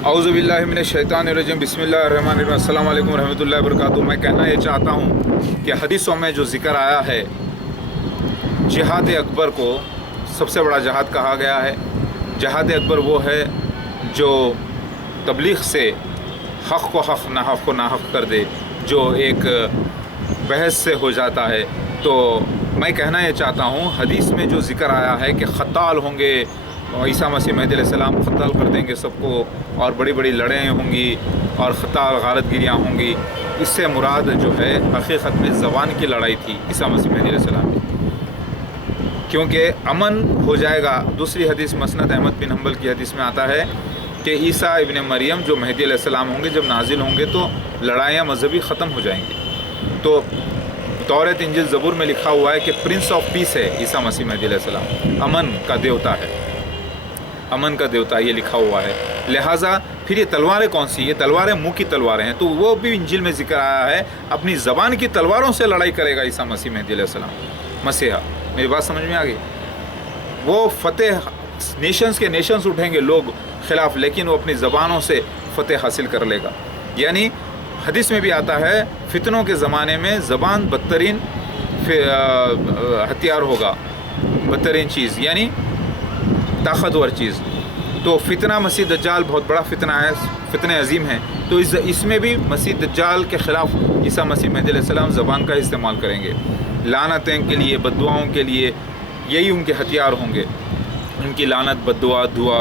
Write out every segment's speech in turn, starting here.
औज़ु बिल्लाहि मिनश शैतानिर रजीम बिस्मिल्लाहिर्रहमानिर्रहीम अस्सलाम वालेकुम रहमतुल्लाहि व बरकातुहू। मैं कहना ये चाहता हूँ कि हदीसों में जो ज़िक्र आया है, जिहाद अकबर को सबसे बड़ा जहाद कहा गया है। जहाद अकबर वो है जो तबलीग से हक़ को हक़, नाहक़ को नाहक़ कर दे, जो एक बहस से हो जाता है। तो मैं कहना ये चाहता हूँ, हदीस में जो ज़िक्र आया है कि ख़त्ताल होंगे, ईसा मसीह महदी अलैहिस्सलाम ख़त्ताल कर देंगे सबको, और बड़ी बड़ी लड़ाई होंगी और ख़त्ताल गारतगिरियाँ होंगी, इससे मुराद जो है हकीकत में ज़बान की लड़ाई थी ईसा मसीह महदी अलैहिस्सलाम की, क्योंकि अमन हो जाएगा। दूसरी हदीस मसनद अहमद बिन हम्बल की हदीस में आता है कि ईसा इब्न मरियम जो महदी अलैहिस्सलाम होंगे, जब नाजिल होंगे तो लड़ाइयाँ मजहबी ख़त्म हो जाएंगी। तो तौरात इंजील ज़बूर में लिखा हुआ है कि प्रिंस ऑफ पीस है ईसा मसीह महदी अलैहिस्सलाम, अमन का देवता है, अमन का देवता, ये लिखा हुआ है। लिहाजा फिर ये तलवारें कौन सी, ये तलवारें मुँह की तलवारें हैं, तो वो भी इंजील में जिक्र आया है, अपनी ज़बान की तलवारों से लड़ाई करेगा ईसा मसीह महदी अलैहिस्सलाम, मसीहा। मेरी बात समझ में आ गई? वो फ़तेह, नेशंस के नेशंस उठेंगे लोग खिलाफ, लेकिन वो अपनी ज़बानों से फ़तेह हासिल कर लेगा। यानी हदीस में भी आता है, फितनों के ज़माने में ज़बान बदतरीन हथियार होगा, बदतरीन चीज़, यानी ताकतवर चीज़। तो फितना मसीह दज्जाल बहुत बड़ा फितना है, फितने अजीम हैं। तो इसमें भी मसीह दज्जाल के ख़िलाफ़ ईसा मसीह महदी अलैहिस्सलाम ज़बान का इस्तेमाल करेंगे, लानतें के लिए, बद्दुआओं के लिए, यही उनके हथियार होंगे, उनकी लानत, बद्दुआ, दुआ,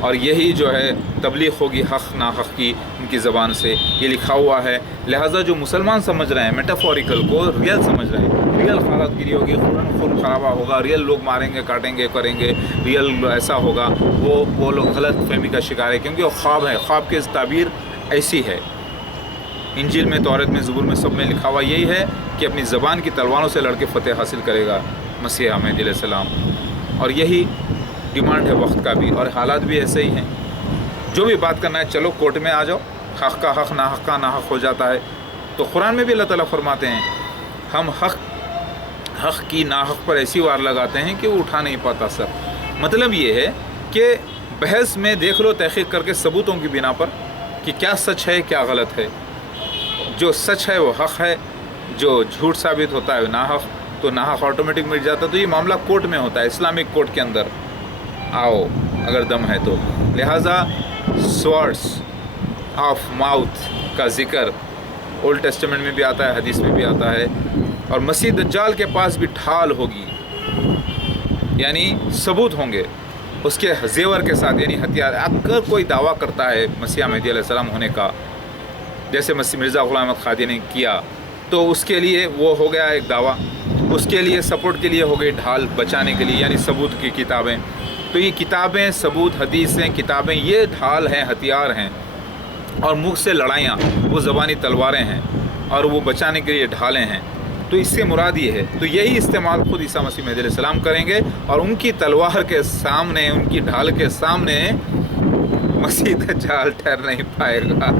और यही जो है तबलीग होगी हक़ नाहक़ की उनकी ज़बान से, ये लिखा हुआ है। लिहाजा जो मुसलमान समझ रहे हैं मेटाफोरिकल को रियल समझ रहे हैं, रियल हालतगिरी होगी, खून खराबा होगा, रियल लोग मारेंगे, काटेंगे, करेंगे, रियल ऐसा होगा, वो लोग गलत फहमी का शिकार है, क्योंकि वो ख्वाब है, ख्वाब की ताबीर ऐसी है। इंजील में, तौरात में, ज़बूर में, सब में लिखा हुआ यही है कि अपनी ज़बान की तलवारों से लड़के फ़तेह हासिल करेगा मसीह महदी अलैहिस्सलाम, और यही डिमांड है वक्त का भी, और हालात भी ऐसे ही हैं। जो भी बात करना है, चलो कोर्ट में आ जाओ, हक़ का हक़, नाहक़ का नाहक़ हो जाता है। तो कुरान में भी अल्लाह ताला फरमाते हैं, हम हक़ की नाहक़ पर ऐसी वार लगाते हैं कि वो उठा नहीं पाता सर। मतलब ये है कि बहस में देख लो, तहक़ीक़ करके सबूतों की बिना पर कि क्या सच है क्या गलत है। जो सच है वो हक़ है, जो झूठ साबित होता है नाहक़, तो नाहक़ ऑटोमेटिक मिट जाता है। तो ये मामला कोर्ट में होता है, इस्लामिक कोर्ट के अंदर आओ अगर दम है तो। लिहाजा स्वर्ड्स ऑफ माउथ का ज़िक्र ओल्ड टेस्टामेंट में भी आता है, हदीस में भी आता है। और मसीह दज्जाल के पास भी ढाल होगी, यानी सबूत होंगे उसके जेवर के साथ, यानी हथियार। अगर कोई दावा करता है मसीह महदी अलैहिस्सलाम होने का, जैसे मसीह मिर्ज़ा ग़ुलाम अहमद क़ादी ने किया, तो उसके लिए वो हो गया एक दावा, उसके लिए सपोर्ट के लिए हो गई ढाल, बचाने के लिए, यानी सबूत की किताबें। तो ये किताबें, सबूत, हदीसें, किताबें, ये ढाल हैं, हथियार हैं, और मुख से लड़ाइयाँ वो ज़बानी तलवारें हैं, और वो बचाने के लिए ढालें हैं। तो इससे मुराद ये है, तो यही इस्तेमाल ख़ुद ईसा मसीह महदी अलैहिस्सलाम करेंगे, और उनकी तलवार के सामने, उनकी ढाल के सामने मसीह दज्जाल ठहर नहीं पाएगा।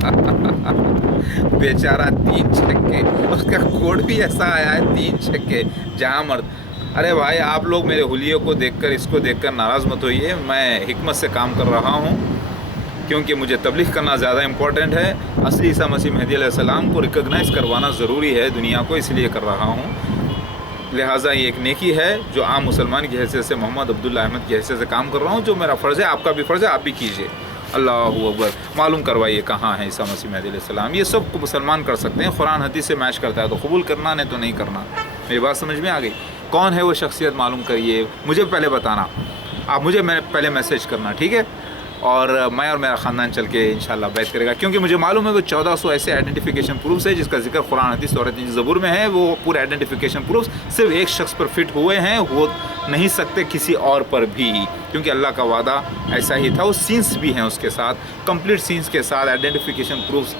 बेचारा 3 छक्के, उसका कोड भी ऐसा आया है, 3 छक्के जहाँ मर्द। अरे भाई, आप लोग मेरे हुलिये को देखकर, इसको देखकर नाराज़ मत होइए, मैं हिकमत से काम कर रहा हूँ, क्योंकि मुझे तबलीग करना ज़्यादा इम्पोर्टेंट है। असली ईसा मसीह महदी अलैहिस्सलाम को रिकॉग्नाइज़ करवाना ज़रूरी है दुनिया को, इसलिए कर रहा हूँ। लिहाजा ये एक नेकी है जो आम मुसलमान की हैसियत से, मोहम्मद अब्दुल्ला अहमद की हैसियत से काम कर रहा हूँ, जो मेरा फ़र्ज़ है, आपका भी फ़र्ज़ है, आप भी कीजिए। अल्लाहु अकबर। मालूम करवाइए कहाँ है ईसा मसीह महदी अलैहिस्सलाम। ये सब मुसलमान कर सकते हैं, कुरान हदीस से मैच करता है तो कबूल करना, नहीं तो नहीं करना। मेरी बात समझ में आ गई? कौन है वो शख्सियत मालूम करिए, मुझे पहले बताना, आप मुझे पहले मैसेज करना, ठीक है? और मैं और मेरा ख़ानदान चल के इंशाल्लाह बैत करेगा, क्योंकि मुझे मालूम है वो 1400 ऐसे आइडेंटिफिकेशन प्रूफ्स है जिसका जिक्र कुरान हदीस और ज़बूर में है। वो पूरे आइडेंटिफिकेशन प्रूफ्स सिर्फ एक शख्स पर फिट हुए हैं, हो नहीं सकते किसी और पर भी, क्योंकि अल्लाह का वादा ऐसा ही था। वो सीन्स भी हैं उसके साथ, कंप्लीट सीन्स के साथ आइडेंटिफिकेशन प्रूफ्स,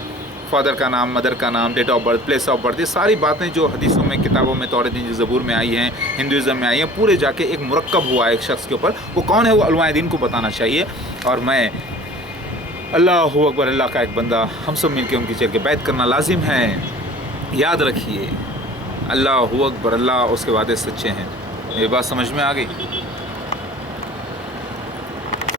फादर का नाम, मदर का नाम, date of birth, place of birth, ये सारी बातें जो हदीसों में, किताबों में, तौरात इंजील ज़बूर में आई हैं, हिंदुज़म में आई हैं, पूरे जाके एक मुरक्कब हुआ है एक शख्स के ऊपर। वो कौन है, वो उलमाए दीन को बताना चाहिए। और मैं, अल्लाहु अकबर, अल्लाह का एक बंदा, हम सब मिलकर उनकी चल के बैत करना लाजिम है। याद रखिए, अल्लाहु अकबर, अल्लाह उसके वादे सच्चे हैं। ये बात समझ में आ गई?